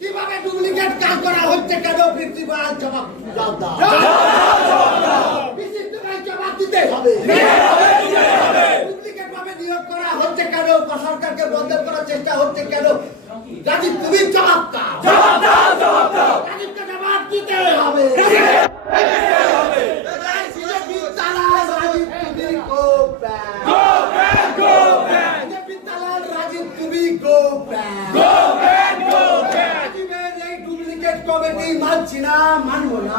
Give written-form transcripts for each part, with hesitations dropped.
কিভাবে ডুপ্লিকেট কাজ করা হচ্ছে কেন প্রিন্সিপাল জবাব দাও। জবাব দিতে হবে। ডুপ্লিকেট ভাবে নিয়োগ করা হচ্ছে কেন, সরকারকে বন্ধ করার চেষ্টা হচ্ছে কেন? রাজীব তুমি জবাব দাও। রাজীবকে জবাব দিতে হবে। মানছি না, মানবো না।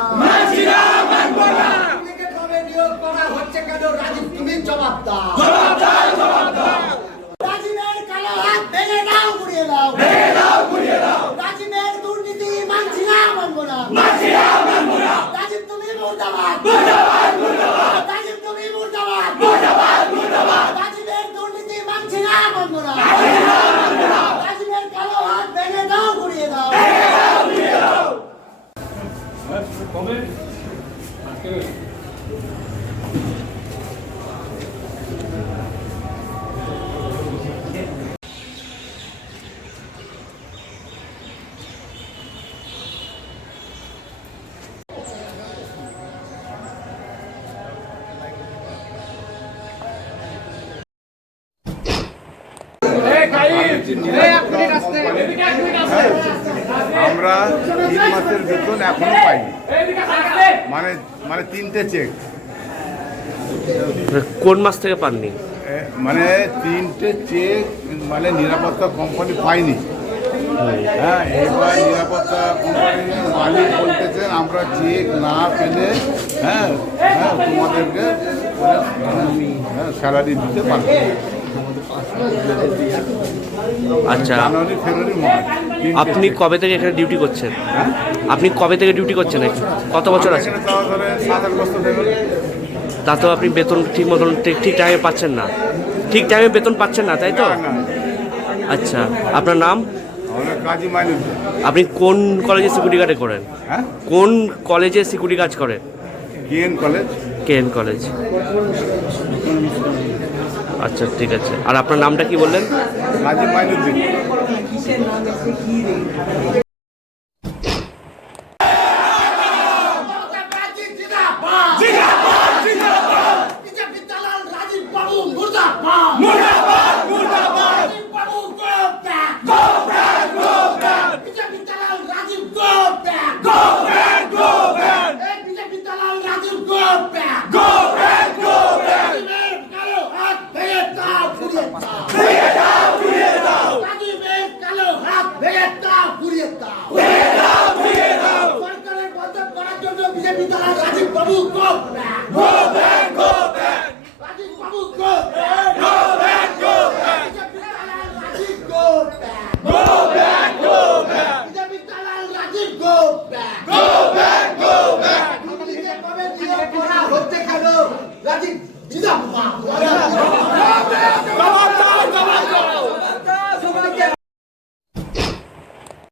ডুপ্লিকেট ভাবে নিয়োগ করা হচ্ছে কেন? রাজীব তুমি জবাব দাও। রাজীবের কালো হাত ভেঙে দাও, গুড়িয়ে দাও। রাজীবের দুর্নীতি মানছি না, মানবো না। রাজীব তুমি মুর্দাবাদ। রাজীব তুমি মুর্দাবাদ। রাজীবের দুর্নীতি মানছি না, মানবো না। রাজীবের কালো হাত ভেঙে দাও, গুড়িয়ে দাও। আমরা 3 মাসের বেতন এখনো পাইনি, মানে 3টে চেক। কোন মাস থেকে পাননি? মানে 3টে চেক মানে নিরাপত্তা কোম্পানি পাইনি। হ্যাঁ, এবার নিরাপত্তা কোম্পানির মালিক বলতেছেন আমরা চেক না পেলে তোমাদেরকে স্যালারি দিতে পারবো। আচ্ছা, জানুয়ারি ফেব্রুয়ারি মার্চ। আপনি কবে থেকে এখানে ডিউটি করছেন? আপনি কবে থেকে ডিউটি করছেন? কত বছর আছে? 7-8 বছর ধরে। তা তো আপনি বেতন ঠিক মতন ঠিক টাইমে পাচ্ছেন না। ঠিক টাইমে বেতন পাচ্ছেন না, তাই তো? আচ্ছা, আপনার নাম? কাজী মাইনুদ্দিন। আপনি কোন কলেজে সিকিউরিটি গার্ডে করেন? হ্যাঁ, কোন কলেজে সিকিউরিটি গার্ড করেন? KN college. KN college. আচ্ছা, ঠিক আছে। আর আপনার নামটা কি বললেন? কাজী মাইনুদ্দিন।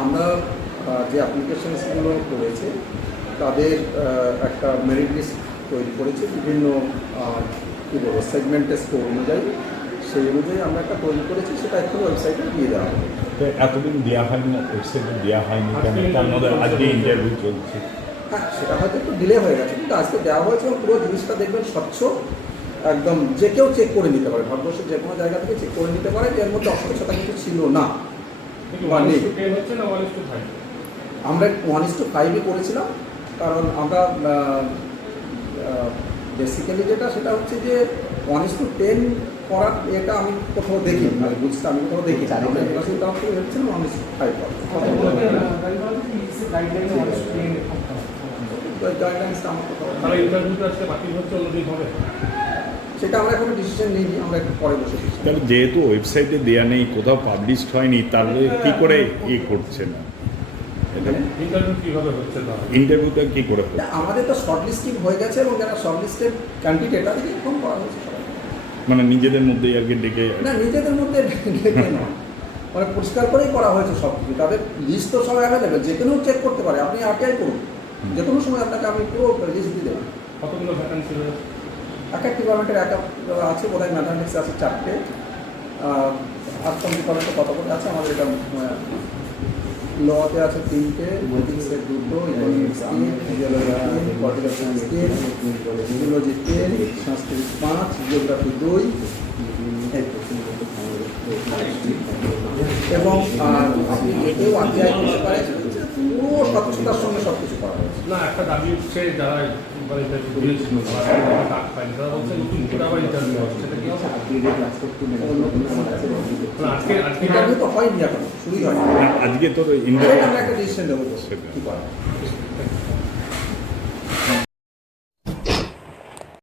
আমরা যে অ্যাপ্লিকেশনসগুলো করেছে তাদের একটা মেরিট লিস্ট তৈরি করেছি বিভিন্ন কী বলবো সেগমেন্টের স্কোর অনুযায়ী। সেই অনুযায়ী আমরা একটা তৈরি করেছি, সেটা একটু ওয়েবসাইটে দিয়ে দেওয়া হবে। এতদিন দেওয়া হয়নি না, ওয়েবসাইটে দেওয়া হয়নি কেন? তার মধ্যে আজকে ইন্টারভিউ চলছে। হ্যাঁ, সেটা হয়তো একটু ডিলে হয়ে গেছে, কিন্তু আজকে দেওয়া হয়েছে। পুরো জিনিসটা দেখবেন স্বচ্ছ, একদম যে কেউ চেক করে নিতে পারে, ভারতবর্ষের যে কোনো জায়গা থেকে চেক করে নিতে পারে। এর মধ্যে অস্বচ্ছতা কিছু ছিল না। আমরা 1:5 করেছিলাম, কারণ আমরা বেসিক্যালি যেটা সেটা হচ্ছে যে 1:10 করার এটা আমি কোথাও দেখি, মানে বুঝতে আমি কোথাও দেখি। আমরা নির্বাচনটা হচ্ছিলাম 1:5 গাইডলাইন্সটা আমার কোথাও, সেটা আমরা এখনো ডিসিশন নিইনি, আমরা একটু পরে বসে। তাহলে যেহেতু ওয়েবসাইটে দেওয়া নেই, কোথাও পাবলিশড হয়নি, তাহলে কী করে করছে না? ইন্টারভিউটা কী করে হচ্ছে? আমাদের তো শর্ট লিস্টিং হয়ে গেছে, এবং যারা শর্ট লিস্টেড ক্যান্ডিডেট তাদেরকে ইনফর্ম করা হয়েছে। মানে নিজেদের মধ্যেই আর কি ডেকে না, নিজেদের মধ্যে ডেকে নয়, মানে পরিষ্কার করেই করা হয়েছে সব কিছু। তাদের লিস্ট তো সব অ্যাভেলেবেল, যে কোনো চেক করতে পারে, আপনি আরটিআই করুন, যে কোনো সময় আপনাকে আমি পুরো লিস্ট দিয়ে দেবো। কতগুলো ভ্যাকান্সি রয়েছে? এক এক ডিপার্টমেন্টের এক এক আছে, বোধহয় ম্যাথামেটিক্স আছে 4টে, আর্টস ডিপার্টমেন্টে কত করে আছে আমাদের এটা, লতে আছে 3টে, পলিটিক্সে 2টো, economics 3, physiology 3, political science 3, geology 10, Sanskrit 5, geography 2, এবং আপনি এতেও আরটিআই করতে পারেন, পুরো স্বচ্ছতার সঙ্গে সব কিছু করা হয়েছে। না, একটা দাবি উঠছে যারা এবারে ইন্টারভিউ দিয়েছিল তারা ডাক পায়নি, তারা বলছে নতুন করে আবার ইন্টারভিউ হবে, সেটা কি হবে? না, আজকে ইন্টারভিউ তো হয়নি, এখন শুরুই হয়নি, আজকে তোর আমরা একটা ডিসিশন দেবো কি করা।